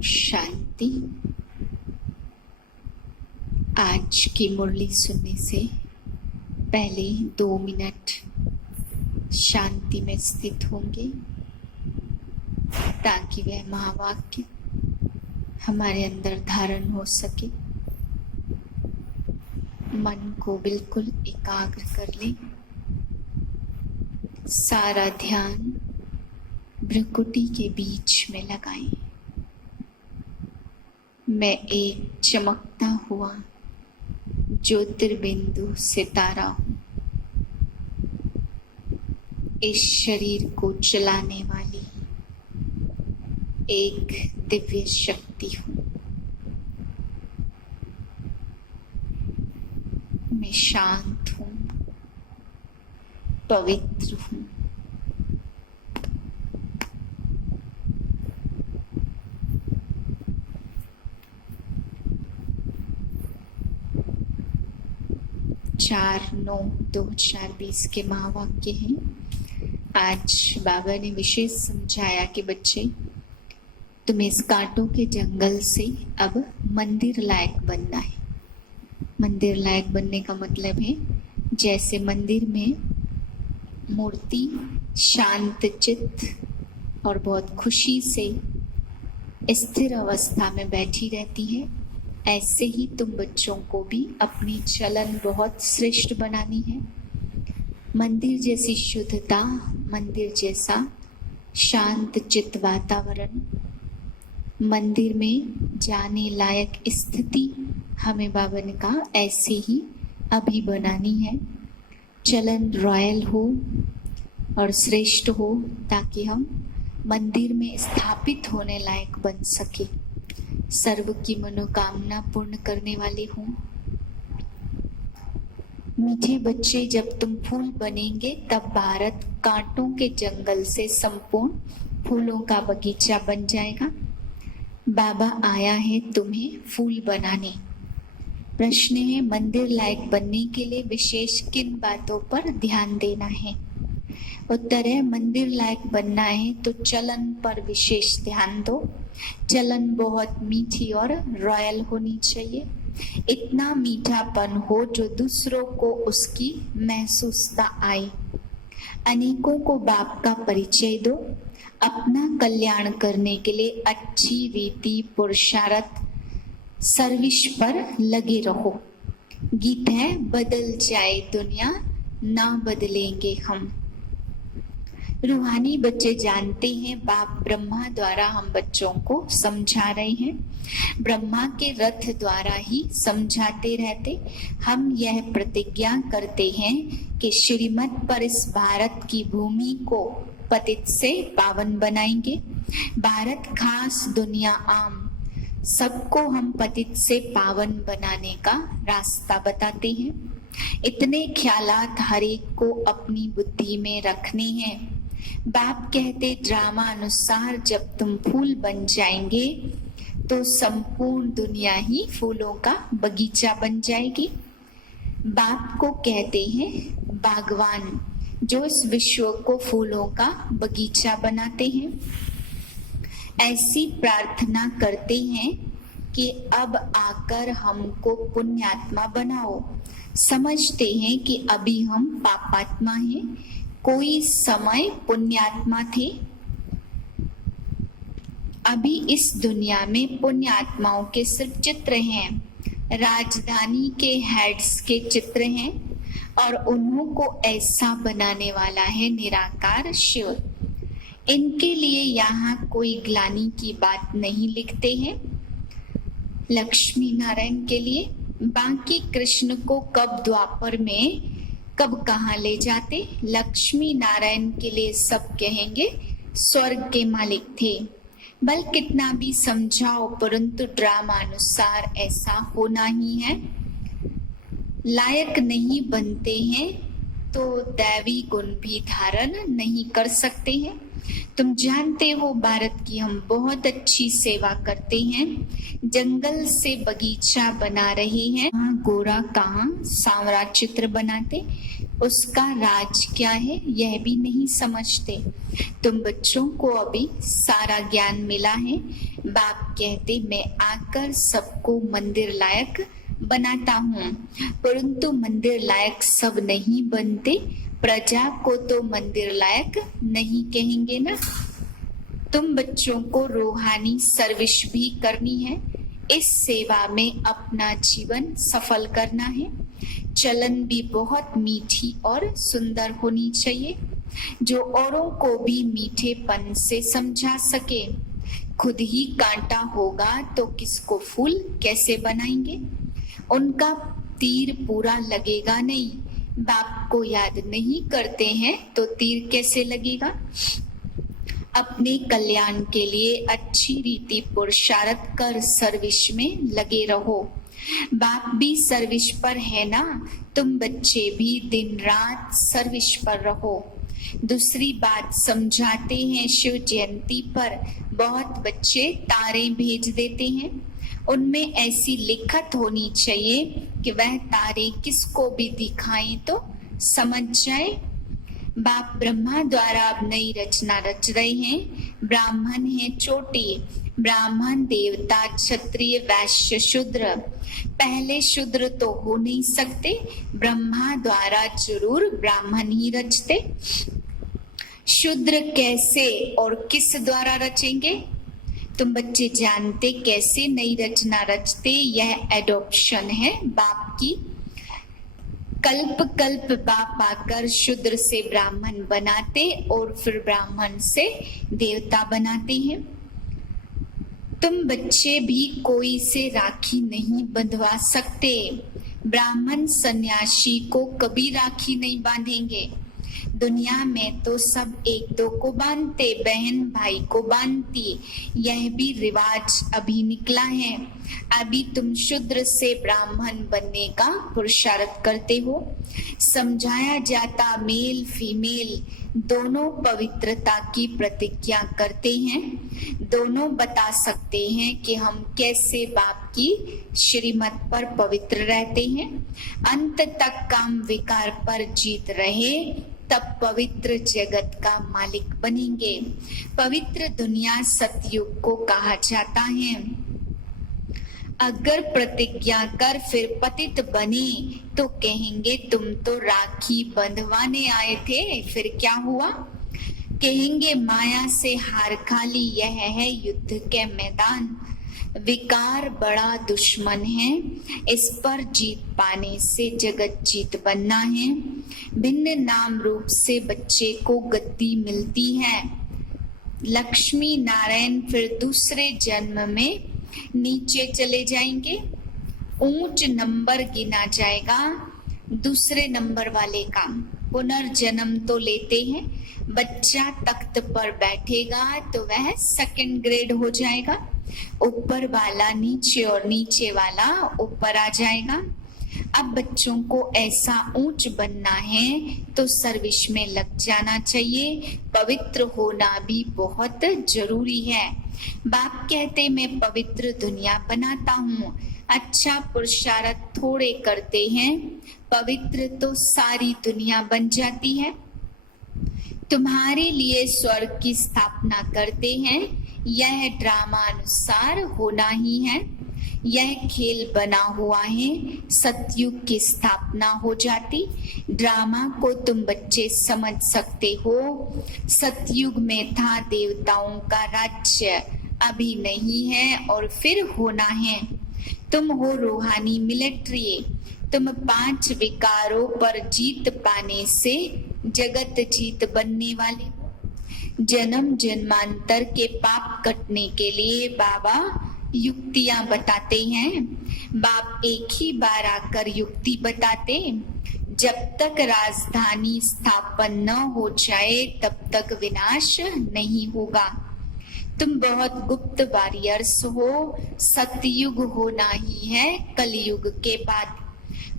शांति। आज की मुरली सुनने से पहले 2 मिनट शांति में स्थित होंगे ताकि वह महावाक्य हमारे अंदर धारण हो सके। मन को बिल्कुल एकाग्र कर लें। सारा ध्यान भ्रुकुटी के बीच में लगाएं। मैं एक चमकता हुआ ज्योतिर्बिंदु सितारा हूँ। इस शरीर को चलाने वाली एक दिव्य शक्ति हूँ। मैं शांत हूँ, पवित्र हूँ। चार 9/2020 के महावाक्य हैं। आज बाबा ने विशेष समझाया कि बच्चे, तुम्हें इस कांटों के जंगल से अब मंदिर लायक बनना है। मंदिर लायक बनने का मतलब है जैसे मंदिर में मूर्ति शांत चित्त और बहुत खुशी से स्थिर अवस्था में बैठी रहती है, ऐसे ही तुम बच्चों को भी अपनी चलन बहुत श्रेष्ठ बनानी है। मंदिर जैसी शुद्धता, मंदिर जैसा शांत चित्त वातावरण, मंदिर में जाने लायक स्थिति हमें बाबा ने कहा ऐसे ही अभी बनानी है। चलन रॉयल हो और श्रेष्ठ हो ताकि हम मंदिर में स्थापित होने लायक बन सके, सर्व की मनोकामना पूर्ण करने वाले हों। मीठे बच्चे, जब तुम फूल बनेंगे तब भारत कांटों के जंगल से संपूर्ण फूलों का बगीचा बन जाएगा। बाबा आया है तुम्हें फूल बनाने। प्रश्न है, मंदिर लायक बनने के लिए विशेष किन बातों पर ध्यान देना है? उत्तर है, मंदिर लायक बनना है तो चलन पर विशेष ध्यान दो। चलन बहुत मीठी और रॉयल होनी चाहिए। इतना मीठापन हो जो दूसरों को उसकी महसूसता आए। अनेकों को बाप का परिचय दो। अपना कल्याण करने के लिए अच्छी रीति पुरुषार्थ सर्विस पर लगे रहो। गीत है, बदल जाए दुनिया ना बदलेंगे हम। रूहानी बच्चे जानते हैं बाप ब्रह्मा द्वारा हम बच्चों को समझा रहे हैं। ब्रह्मा के रथ द्वारा ही समझाते रहते। हम यह प्रतिज्ञा करते हैं कि श्रीमत पर इस भारत की भूमि को पतित से पावन बनाएंगे। भारत खास, दुनिया आम, सबको हम पतित से पावन बनाने का रास्ता बताते हैं। इतने ख्यालात हर एक को अपनी बुद्धि में रखने हैं। बाप कहते, ड्रामा अनुसार जब तुम फूल बन जाएंगे तो संपूर्ण दुनिया ही फूलों का बगीचा बन जाएगी। बाप को कहते हैं बागवान, जो इस विश्व को फूलों का बगीचा बनाते हैं। ऐसी प्रार्थना करते हैं कि अब आकर हमको पुण्यात्मा बनाओ। समझते हैं कि अभी हम पापात्मा हैं, कोई समय पुण्यात्मा थे। अभी इस दुनिया में पुण्य आत्माओं के सिर्फ चित्र हैं, राजधानी के हेड्स के चित्र हैं और उन्हों को ऐसा बनाने वाला है निराकार शिव। इनके लिए यहाँ कोई ग्लानि की बात नहीं लिखते हैं। लक्ष्मी नारायण के लिए बाकी कृष्ण को कब द्वापर में कब कहाँ ले जाते। लक्ष्मी नारायण के लिए सब कहेंगे स्वर्ग के मालिक थे। बल कितना भी समझाओ परंतु ड्रामा अनुसार ऐसा होना ही है। लायक नहीं बनते हैं तो दैवी गुण भी धारण नहीं कर सकते हैं। तुम जानते हो भारत की हम बहुत अच्छी सेवा करते हैं। जंगल से बगीचा बना रहे हैं। कहाँ गोरा कहाँ सांवरा चित्र बनाते, उसका राज क्या है यह भी नहीं समझते। तुम बच्चों को अभी सारा ज्ञान मिला है। बाप कहते मैं आकर सबको मंदिर लायक बनाता हूँ, परंतु मंदिर लायक सब नहीं बनते। प्रजा को तो मंदिर लायक नहीं कहेंगे ना। तुम बच्चों को रूहानी सर्विस भी करनी है, इस सेवा में अपना जीवन सफल करना है। चलन भी बहुत मीठी और सुंदर होनी चाहिए, जो औरों को भी मीठेपन से समझा सके। खुद ही कांटा होगा तो किसको फूल कैसे बनाएंगे? उनका तीर पूरा लगेगा नहीं। बाप को याद नहीं करते हैं तो तीर कैसे लगेगा? अपने कल्याण के लिए अच्छी रीति पुरुषार्थ कर सर्विस में लगे रहो। बाप भी सर्विस पर है ना, तुम बच्चे भी दिन रात सर्विस पर रहो। दूसरी बात समझाते हैं, शिव जयंती पर बहुत बच्चे तारे भेज देते हैं। उनमें ऐसी लिखत होनी चाहिए कि वह तारे किसको भी दिखाएं तो समझ जाए। बाप ब्रह्मा द्वारा अब नई रचना रच रहे हैं। ब्राह्मण है चोटी, ब्राह्मण देवता क्षत्रिय वैश्य शूद्र। पहले शूद्र तो हो नहीं सकते, ब्रह्मा द्वारा जरूर ब्राह्मण ही रचते। शूद्र कैसे और किस द्वारा रचेंगे? तुम बच्चे जानते कैसे नई रचना रचते? यह एडॉप्शन है बाप की। कल्प कल्प बाप आकर शूद्र से ब्राह्मण बनाते और फिर ब्राह्मण से देवता बनाते हैं। तुम बच्चे भी कोई से राखी नहीं बंधवा सकते। ब्राह्मण सन्यासी को कभी राखी नहीं बांधेंगे। दुनिया में तो सब एक दो को बांधते, बहन भाई को बांधती, यह भी रिवाज अभी निकला है। अभी तुम शूद्र से ब्राह्मण बनने का पुरुषार्थ करते हो। समझाया जाता मेल फीमेल दोनों पवित्रता की प्रतिज्ञा करते हैं। दोनों बता सकते हैं कि हम कैसे बाप की श्रीमत पर पवित्र रहते हैं। अंत तक काम विकार पर जीत रहे तब पवित्र जगत का मालिक बनेंगे। पवित्र दुनिया सतयुग को कहा जाता है। अगर प्रतिज्ञा कर फिर पतित बने तो कहेंगे तुम तो राखी बंधवाने आए थे, फिर क्या हुआ? कहेंगे माया से हार खा ली, यह है युद्ध के मैदान। विकार बड़ा दुश्मन है, इस पर जीत पाने से जगत जीत बनना है। भिन्न नाम रूप से बच्चे को गद्दी मिलती है। लक्ष्मी नारायण फिर दूसरे जन्म में नीचे चले जाएंगे। ऊंच नंबर गिना जाएगा दूसरे नंबर वाले का। पुनर्जन्म तो लेते हैं। बच्चा तख्त पर बैठेगा तो वह सेकंड ग्रेड हो जाएगा। ऊपर वाला नीचे और नीचे वाला ऊपर आ जाएगा। अब बच्चों को ऐसा ऊंच बनना है तो सर्विस में लग जाना चाहिए। पवित्र होना भी बहुत जरूरी है। बाप कहते मैं पवित्र दुनिया बनाता हूँ। अच्छा पुरुषार्थ थोड़े करते हैं, पवित्र तो सारी दुनिया बन जाती है। तुम्हारे लिए स्वर्ग की स्थापना करते हैं, यह ड्रामा अनुसार होना ही है। यह खेल बना हुआ है, सतयुग की स्थापना हो जाती। ड्रामा को तुम बच्चे समझ सकते हो। सतयुग में था देवताओं का राज्य, अभी नहीं है और फिर होना है। तुम हो रूहानी मिलिट्री। तुम 5 विकारों पर जीत पाने से जगत जीत बनने वाले हो। जन्म जन्मांतर के पाप कटने के लिए बाबा युक्तियां बताते हैं। बाप एक ही बार आकर युक्ति बताते। जब तक राजधानी स्थापन न हो जाए तब तक विनाश नहीं होगा। तुम बहुत गुप्त वॉरियर्स हो। सतयुग होना ही है कलयुग के बाद।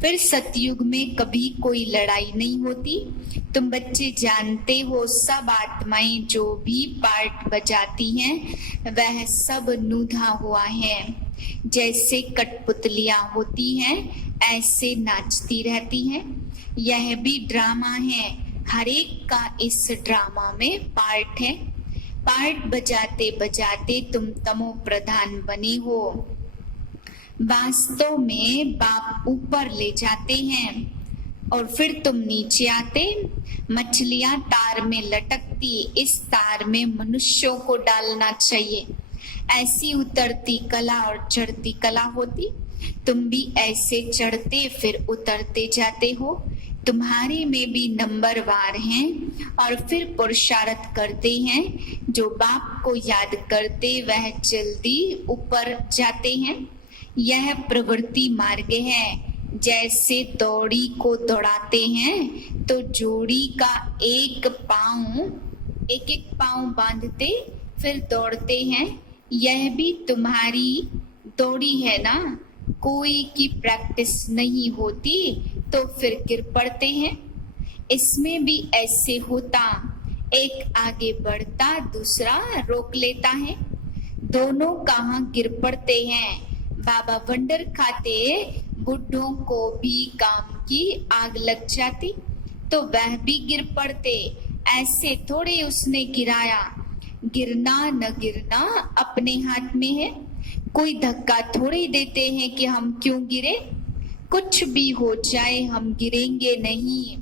फिर सतयुग में कभी कोई लड़ाई नहीं होती। तुम बच्चे जानते हो सब आत्माएं जो भी पार्ट बजाती हैं वह सब नूधा हुआ है। जैसे कठपुतलियां होती हैं ऐसे नाचती रहती हैं। यह भी ड्रामा है, हर एक का इस ड्रामा में पार्ट है। पार्ट बजाते बजाते तुम तमो प्रधान बने हो। वास्तव में बाप ऊपर ले जाते हैं और फिर तुम नीचे आते। मछलियां तार में लटकती, इस तार में मनुष्यों को डालना चाहिए। ऐसी उतरती कला और चढ़ती कला होती। तुम भी ऐसे चढ़ते फिर उतरते जाते हो। तुम्हारे में भी नंबरवार हैं और फिर पुरुषार्थ करते हैं। जो बाप को याद करते वह जल्दी ऊपर जाते हैं। यह प्रवृत्ति मार्ग है। जैसे दौड़ी को दौड़ाते हैं तो जोड़ी का एक एक पांव बांधते फिर दौड़ते हैं। यह भी तुम्हारी दौड़ी है ना। कोई की प्रैक्टिस नहीं होती तो फिर गिर पड़ते हैं। इसमें भी ऐसे होता, एक आगे बढ़ता दूसरा रोक लेता है। दोनों कहाँ गिर पड़ते हैं। बाबा वंडर खाते बुढ़ों को भी काम की आग लग जाती तो वह भी गिर पड़ते। ऐसे थोड़े उसने गिराया। गिरना न गिरना अपने हाथ में है। कोई धक्का थोड़े देते हैं कि हम क्यों गिरे। कुछ भी हो जाए हम गिरेंगे नहीं।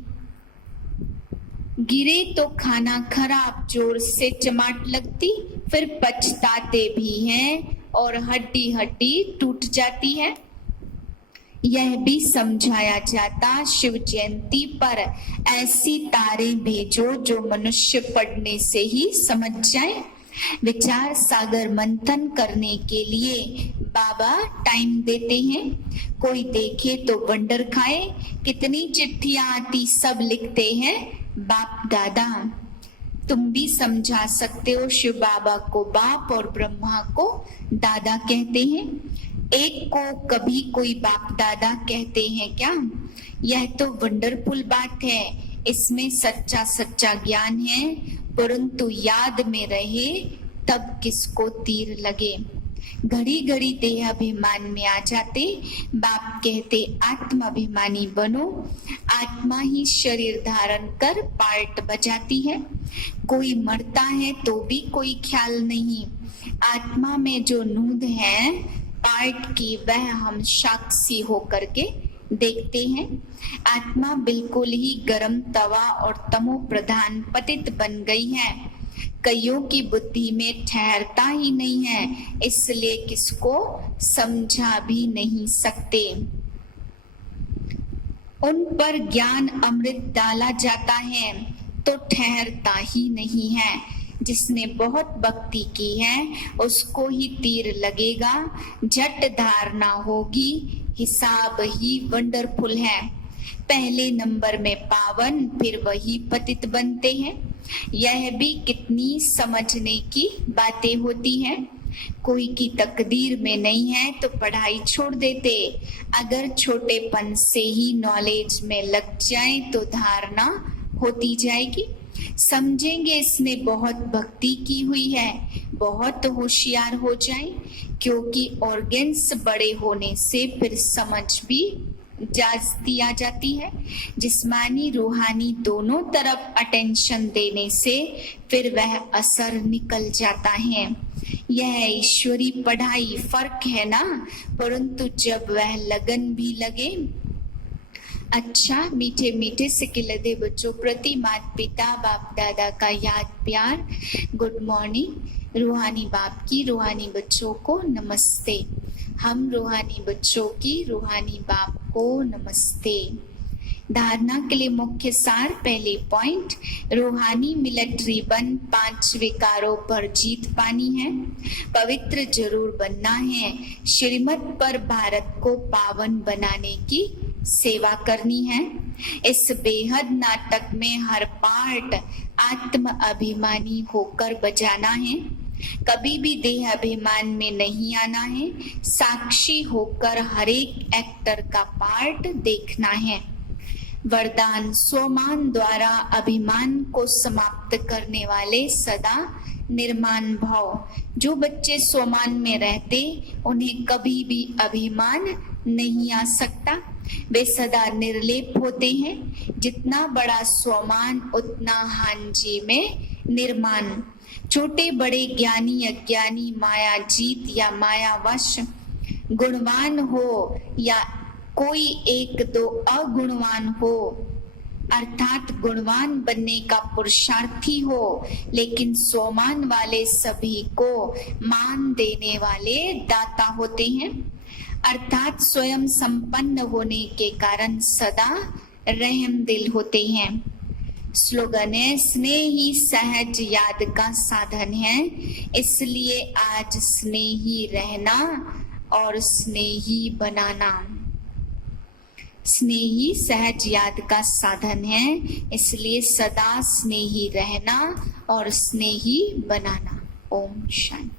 गिरे तो खाना खराब, जोर से चमाट लगती, फिर पछताते भी हैं और हड्डी हड्डी टूट जाती है। यह भी समझाया जाता, शिव जयंती पर ऐसी तारें भेजो जो मनुष्य पढ़ने से ही समझ जाए। विचार सागर मंथन करने के लिए बाबा टाइम देते हैं। कोई देखे तो वंडर खाए। कितनी चिट्ठियां आती, सब लिखते हैं बाप दादा। तुम भी समझा सकते हो। शिव बाबा को बाप और ब्रह्मा को दादा कहते हैं। एक को कभी कोई बाप दादा कहते हैं क्या? यह तो वंडरफुल बात है। इसमें सच्चा सच्चा ज्ञान है, परंतु याद में रहे तब किसको तीर लगे। घड़ी घड़ी देह अभिमान में आ जाते। बाप कहते आत्माभिमानी बनो। आत्मा ही शरीर धारण कर पार्ट बजाती है। कोई मरता है तो भी कोई ख्याल नहीं। आत्मा में जो नूंद है पार्ट की, वह हम साक्षी होकर के देखते हैं। आत्मा बिल्कुल ही गर्म तवा और तमो प्रधान पतित बन गई है। कईयों की बुद्धि में ठहरता ही नहीं है, इसलिए किसको समझा भी नहीं सकते। उन पर ज्ञान अमृत डाला जाता है तो ठहरता ही नहीं है। जिसने बहुत भक्ति की है उसको ही तीर लगेगा, झट धारणा होगी। हिसाब ही वंडरफुल है। पहले नंबर में पावन, फिर वही पतित बनते हैं। यह भी कितनी समझने की बातें होती हैं। कोई की तकदीर में नहीं है तो पढ़ाई छोड़ देते। अगर छोटेपन से ही नॉलेज में लग जाए तो धारणा होती जाएगी। समझेंगे इसने बहुत भक्ति की हुई है, बहुत होशियार हो जाए। क्योंकि ऑर्गन्स बड़े होने से फिर समझ भी जाती आ जाती है। जिस्मानी रूहानी दोनों तरफ अटेंशन देने से फिर वह असर निकल जाता है। यह ईश्वरी पढ़ाई फर्क है ना, परंतु जब वह लगन भी लगे। अच्छा, मीठे मीठे सिकिलदे बच्चों प्रति माता पिता बाप दादा का याद प्यार। Good morning. रूहानी बाप की रूहानी बच्चों को नमस्ते। हम रूहानी बच्चों की रूहानी बाप को नमस्ते। धारणा के लिए मुख्य सार। पहले पॉइंट, रूहानी मिलिट्री बन 5 विकारों पर जीत पानी है। पवित्र जरूर बनना है। श्रीमत पर भारत को पावन बनाने की सेवा करनी है। इस बेहद नाटक में हर पार्ट आत्म अभिमानी होकर बजाना है। कभी भी देह अभिमान में नहीं आना है। साक्षी होकर हर एक एक्टर का पार्ट देखना है। वरदान, स्वमान द्वारा अभिमान को समाप्त करने वाले सदा निर्माण भाव। जो बच्चे स्वमान में रहते उन्हें कभी भी अभिमान नहीं आ सकता। वे सदा निर्लेप होते हैं। जितना बड़ा स्वमान उतना हांजी में निर्माण। छोटे बड़े ज्ञानी अज्ञानी, माया जीत या माया वश, गुणवान हो या कोई एक दो अगुणवान हो, अर्थात गुणवान बनने का पुरुषार्थी हो, लेकिन स्वमान वाले सभी को मान देने वाले दाता होते हैं, अर्थात स्वयं संपन्न होने के कारण सदा रहम दिल होते हैं। स्लोगन है, स्नेह ही सहज याद का साधन है, इसलिए आज स्नेही रहना और स्नेही बनाना। स्नेही सहज याद का साधन है, इसलिए सदा स्नेही रहना और स्नेही बनाना। ओम शांति।